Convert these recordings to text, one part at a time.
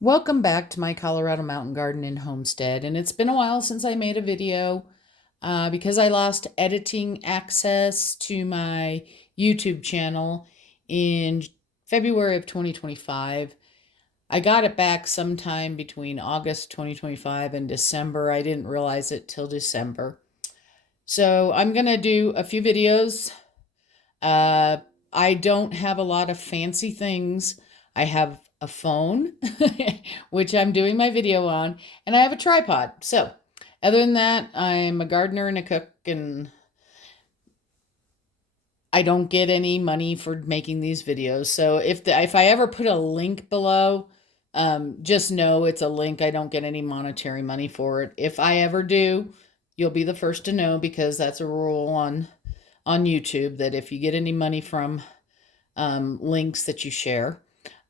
Welcome back to my Colorado Mountain Garden and Homestead. And it's been a while since I made a video because I lost editing access to my YouTube channel in February of 2025. I got it back sometime between August 2025 and December. I didn't realize it till December. So I'm going to do a few videos. I don't have a lot of fancy things. I have a phone, which I'm doing my video on, and I have a tripod. So, other than that, I'm a gardener and a cook, and I don't get any money for making these videos. So, if I ever put a link below, just know it's a link. I don't get any monetary money for it. If I ever do, you'll be the first to know because that's a rule on YouTube that if you get any money from links that you share.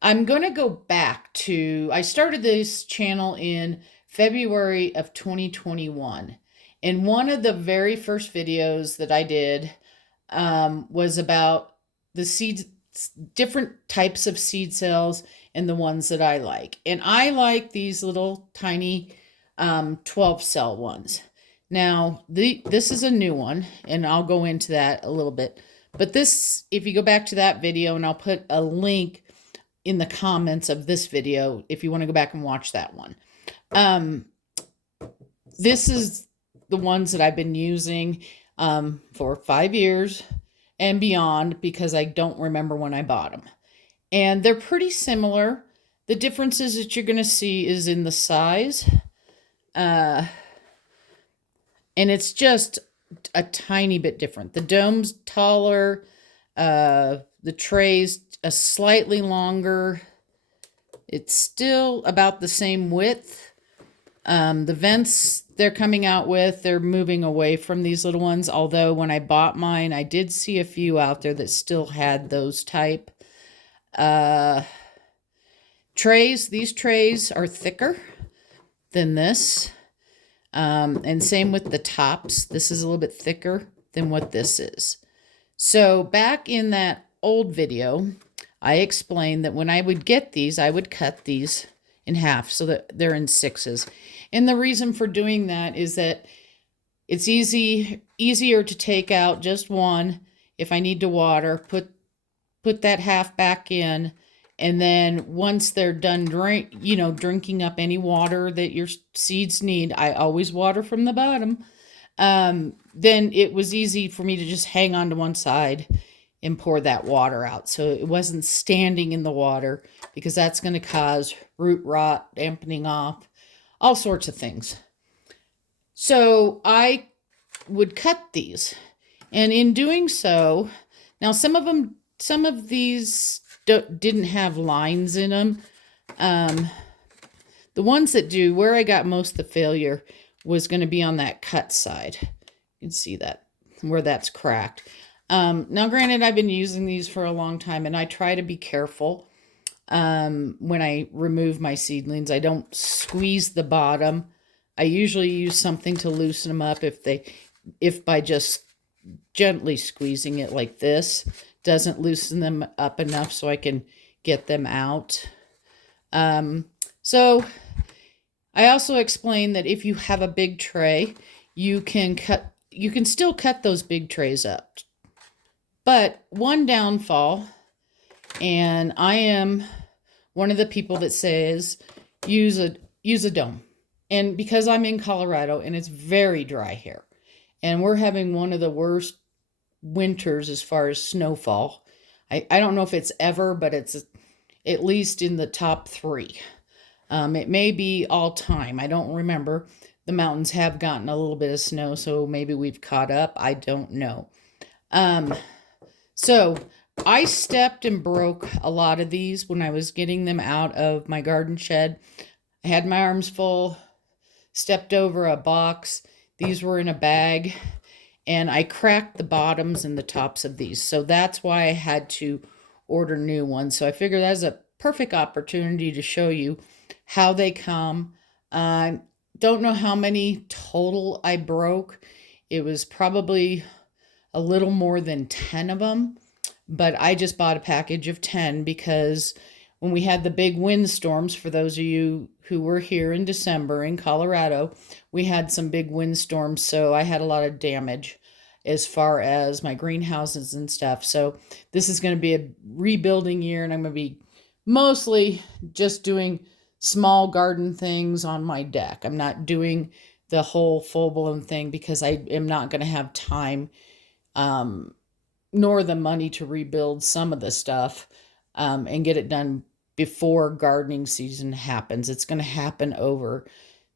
I'm going to go back to, I started this channel in February of 2021. And one of the very first videos that I did was about the seeds, different types of seed cells and the ones that I like. And I like these little tiny 12 cell ones. Now, this is a new one, and I'll go into that a little bit. But this, if you go back to that video, and I'll put a link in the comments of this video if you want to go back and watch that one. This is the ones that I've been using for 5 years and beyond because I don't remember when I bought them. And they're pretty similar. The differences that you're going to see is in the size. And it's just a tiny bit different. The dome's taller. The tray's a slightly longer. It's still about the same width. The vents they're coming out with, they're moving away from these little ones. Although when I bought mine, I did see a few out there that still had those type. Trays, these trays are thicker than this. And same with the tops. This is a little bit thicker than what this is. So back in that old video, I explained that when I would get these, I would cut these in half so that they're in sixes. And the reason for doing that is that it's easier to take out just one if I need to water, put that half back in, and then once they're done drinking up any water that your seeds need, I always water from the bottom. Then it was easy for me to just hang on to one side and pour that water out. So it wasn't standing in the water because that's going to cause root rot, dampening off, all sorts of things. So I would cut these. And in doing so, now some of these didn't have lines in them. The ones that do, where I got most of the failure was going to be on that cut side. You can see that, where that's cracked. Now, granted, I've been using these for a long time, and I try to be careful when I remove my seedlings. I don't squeeze the bottom. I usually use something to loosen them up if by just gently squeezing it like this doesn't loosen them up enough so I can get them out. So I also explained that if you have a big tray, you can still cut those big trays up. But one downfall, and I am one of the people that says use a dome. And because I'm in Colorado and it's very dry here, and we're having one of the worst winters as far as snowfall. I don't know if it's ever, but it's at least in the top 3. It may be all time. I don't remember. The mountains have gotten a little bit of snow, so maybe we've caught up. I don't know. So I stepped and broke a lot of these when I was getting them out of my garden shed. I had my arms full, stepped over a box. These were in a bag, and I cracked the bottoms and the tops of these. So that's why I had to order new ones. So I figured that's a perfect opportunity to show you how they come. I don't know how many total I broke. It was probably a little more than 10 of them, but I just bought a package of 10 because when we had the big windstorms. For those of you who were here in December in Colorado, we had some big windstorms, so I had a lot of damage as far as my greenhouses and stuff. So this is going to be a rebuilding year, and I'm going to be mostly just doing small garden things on my deck. I'm not doing the whole full blown thing because I am not going to have time, nor the money to rebuild some of the stuff, and get it done before gardening season happens. It's going to happen over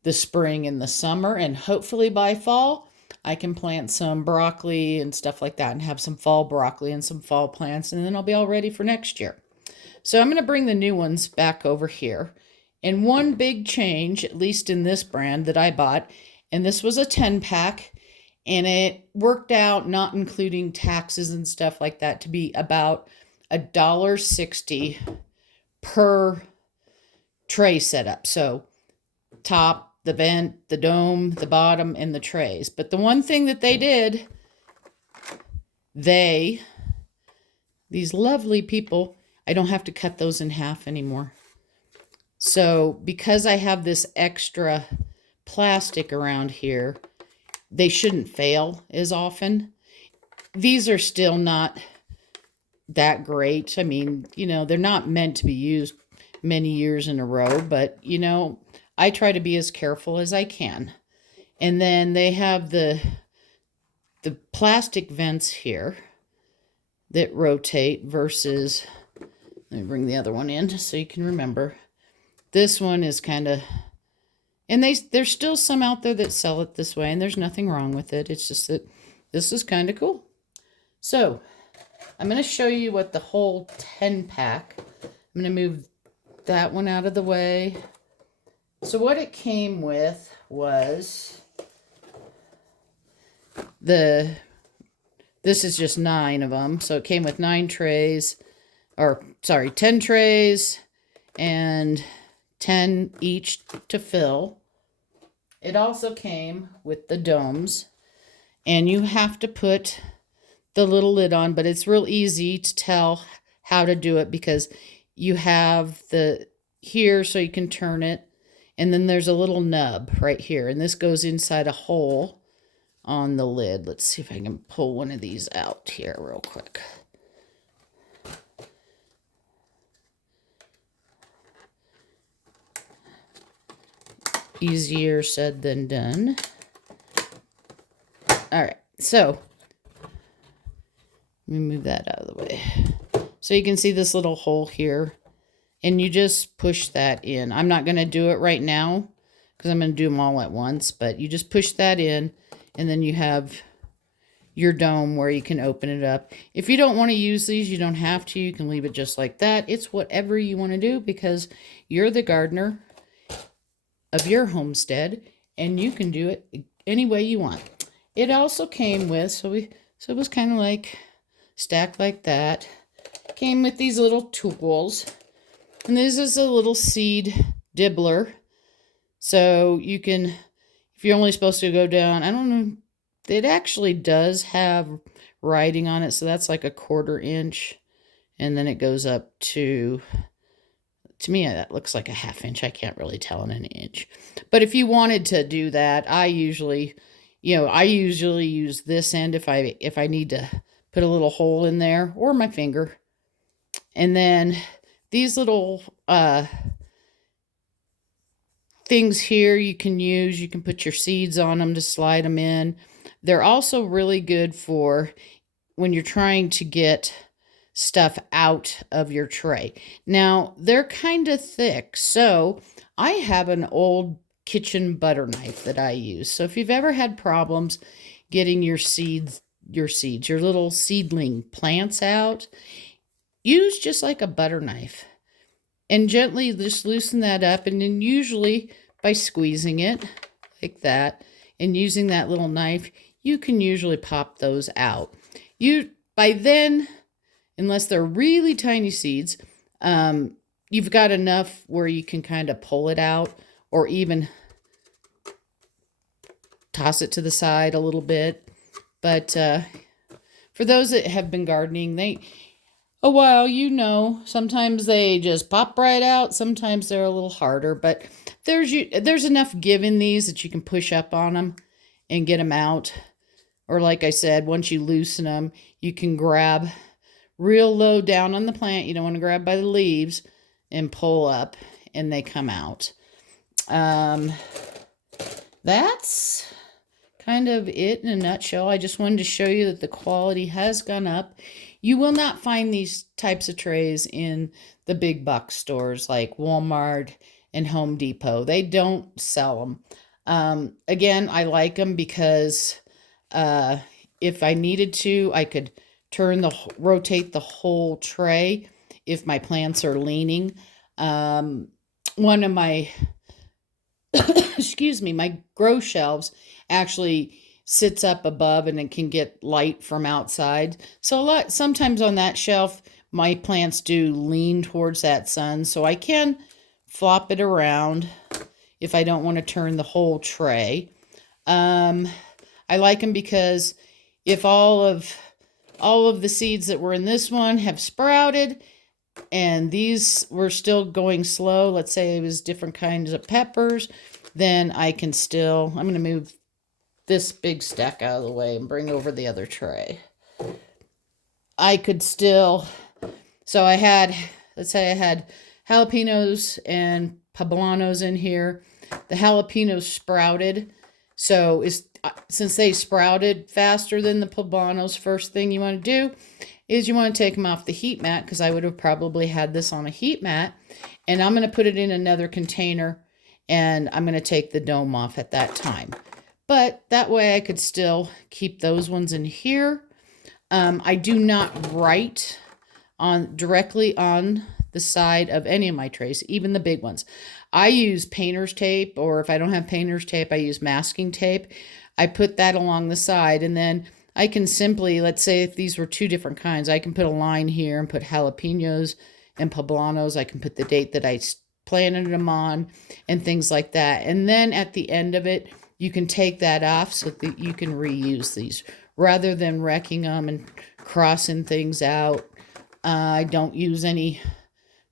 the spring and the summer, and hopefully by fall I can plant some broccoli and stuff like that and have some fall broccoli and some fall plants, and then I'll be all ready for next year. So I'm going to bring the new ones back over here. And one big change, at least in this brand that I bought, and this was a 10-pack, and it worked out, not including taxes and stuff like that, to be about $1.60 per tray setup. So top, the vent, the dome, the bottom, and the trays. But the one thing that they did, these lovely people, I don't have to cut those in half anymore. So because I have this extra plastic around here, they shouldn't fail as often. These are still not that great. I mean, they're not meant to be used many years in a row, but, I try to be as careful as I can. And then they have the plastic vents here that rotate versus, let me bring the other one in so you can remember. This one is kind of, and there's still some out there that sell it this way, and there's nothing wrong with it. It's just that this is kind of cool. So I'm going to show you what the whole 10-pack, I'm going to move that one out of the way. So what it came with was this is just 9 of them. So it came with 10 trays and 10 each to fill. It also came with the domes, and you have to put the little lid on, but it's real easy to tell how to do it because you have the here so you can turn it, and then there's a little nub right here, and this goes inside a hole on the lid. Let's see if I can pull one of these out here real quick. Easier said than done. All right, so let me move that out of the way. So you can see this little hole here, and you just push that in. I'm not going to do it right now because I'm going to do them all at once, but you just push that in, and then you have your dome where you can open it up. If you don't want to use these, you don't have to. You can leave it just like that. It's whatever you want to do because you're the gardener of your homestead, and you can do it any way you want. It also came with, so it was kind of like stacked like that. Came with these little tools, and this is a little seed dibbler. So you can, if you're only supposed to go down, I don't know, it actually does have writing on it, so that's like a 1/4 inch, and then it goes up to me that looks like a 1/2 inch. I can't really tell in an inch. But if you wanted to do that, I usually use this end if I need to put a little hole in there, or my finger. And then these little things here you can use. You can put your seeds on them to slide them in. They're also really good for when you're trying to get stuff out of your tray. Now, they're kind of thick, so I have an old kitchen butter knife that I use. So if you've ever had problems getting your little seedling plants out, use just like a butter knife and gently just loosen that up, and then usually by squeezing it like that and using that little knife, you can usually pop those out. By then, unless they're really tiny seeds, you've got enough where you can kind of pull it out, or even toss it to the side a little bit. But for those that have been gardening, a while, sometimes they just pop right out. Sometimes they're a little harder, but there's enough give in these that you can push up on them and get them out. Or like I said, once you loosen them, you can grab real low down on the plant. You don't want to grab by the leaves and pull up and they come out. That's kind of it in a nutshell. I just wanted to show you that the quality has gone up. You will not find these types of trays in the big box stores like Walmart and Home Depot. They don't sell them. Again, I like them because if I needed to, I could rotate the whole tray if my plants are leaning. One of my excuse me, my grow shelves actually sits up above and it can get light from outside. So sometimes on that shelf, my plants do lean towards that sun, so I can flop it around if I don't want to turn the whole tray. I like them because if all of the seeds that were in this one have sprouted and these were still going slow, let's say it was different kinds of peppers, then I can still, I'm going to move this big stack out of the way and bring over the other tray. I could still, so I had, let's say I had jalapenos and poblanos in here. The jalapenos sprouted, so since they sprouted faster than the poblanos, first thing you want to do is you want to take them off the heat mat, because I would have probably had this on a heat mat, and I'm going to put it in another container, and I'm going to take the dome off at that time. But that way I could still keep those ones in here. I do not write directly on the side of any of my trays, even the big ones. I use painter's tape, or if I don't have painter's tape, I use masking tape. I put that along the side, and then I can simply, let's say if these were two different kinds, I can put a line here and put jalapenos and poblanos. I can put the date that I planted them on and things like that. And then at the end of it, you can take that off so that you can reuse these rather than wrecking them and crossing things out. I don't use any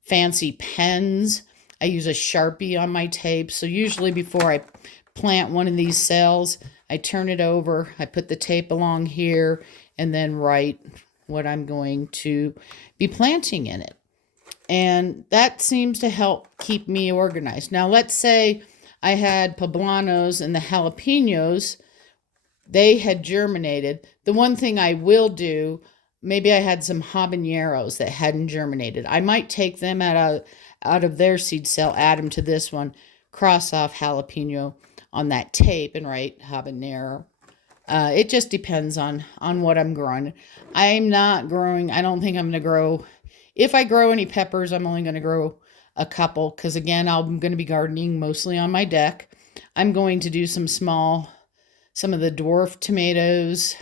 fancy pens. I use a Sharpie on my tape. So usually before I plant one of these cells, I turn it over, I put the tape along here, and then write what I'm going to be planting in it. And that seems to help keep me organized. Now, let's say I had poblanos and the jalapenos, they had germinated. The one thing I will do, maybe I had some habaneros that hadn't germinated. I might take them out of their seed cell, add them to this one, cross off jalapeno on that tape and write habanero. It just depends on what I'm growing. I'm not growing, I don't think I'm going to grow, if I grow any peppers, I'm only going to grow a couple, because again, I'm going to be gardening mostly on my deck. I'm going to do some of the dwarf tomatoes,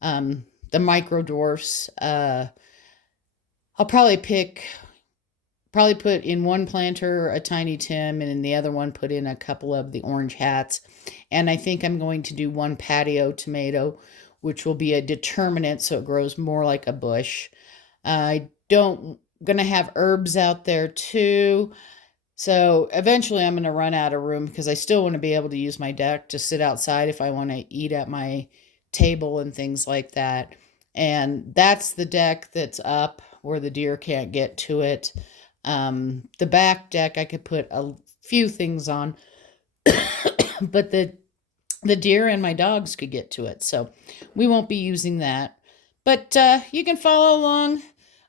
the micro dwarfs. I'll probably put in one planter a tiny Tim, and in the other one put in a couple of the orange hats. And I think I'm going to do one patio tomato, which will be a determinate, so it grows more like a bush. Gonna have herbs out there too. So eventually I'm gonna run out of room, because I still want to be able to use my deck to sit outside if I want to eat at my table and things like that. And that's the deck that's up where the deer can't get to it. The back deck I could put a few things on, but the deer and my dogs could get to it, so we won't be using that. But you can follow along.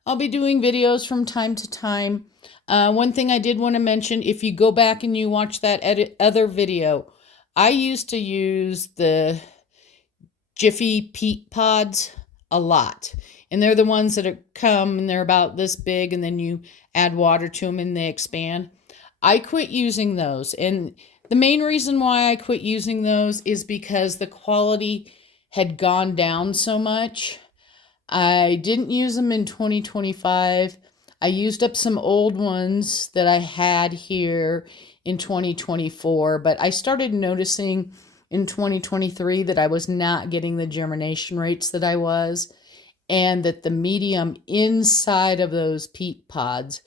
I'll be doing videos from time to time. One thing I did want to mention, if you go back and you watch that other video, I used to use the Jiffy peat pods a lot. And they're the ones that come and they're about this big, and then you add water to them and they expand. I quit using those. And the main reason why I quit using those is because the quality had gone down so much. I didn't use them in 2025. I used up some old ones that I had here in 2024, but I started noticing in 2023 that I was not getting the germination rates that I was. and that the medium inside of those peat pods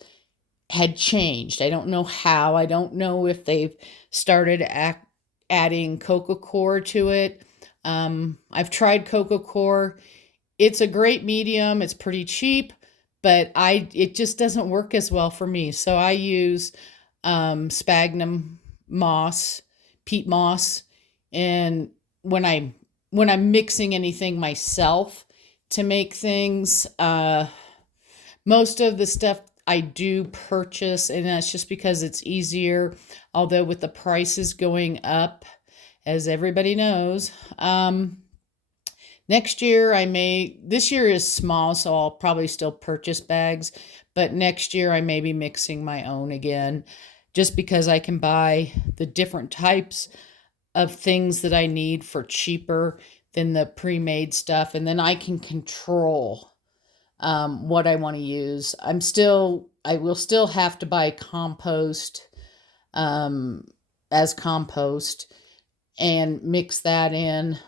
had changed. I don't know how. I don't know if they've started adding Coco Coir to it. I've tried Coco Coir. It's a great medium. It's pretty cheap, but it just doesn't work as well for me. So I use sphagnum moss, peat moss, and when I'm mixing anything myself to make things, most of the stuff I do purchase, and that's just because it's easier. Although with the prices going up, as everybody knows, next year this year is small, so I'll probably still purchase bags, but next year I may be mixing my own again, just because I can buy the different types of things that I need for cheaper than the pre-made stuff, and then I can control what I want to use. I will still have to buy compost as compost and mix that in.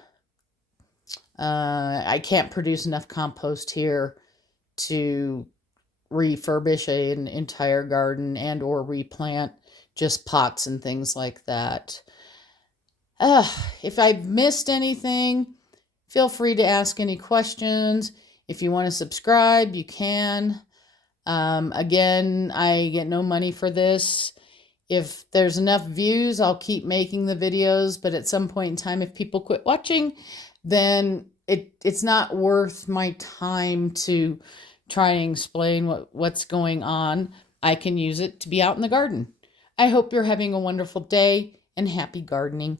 I can't produce enough compost here to refurbish an entire garden and or replant just pots and things like that. If I've missed anything, feel free to ask any questions. If you want to subscribe, you can. Again, I get no money for this. If there's enough views, I'll keep making the videos, but at some point in time, if people quit watching, then it's not worth my time to try and explain what's going on. I can use it to be out in the garden. I hope you're having a wonderful day and happy gardening.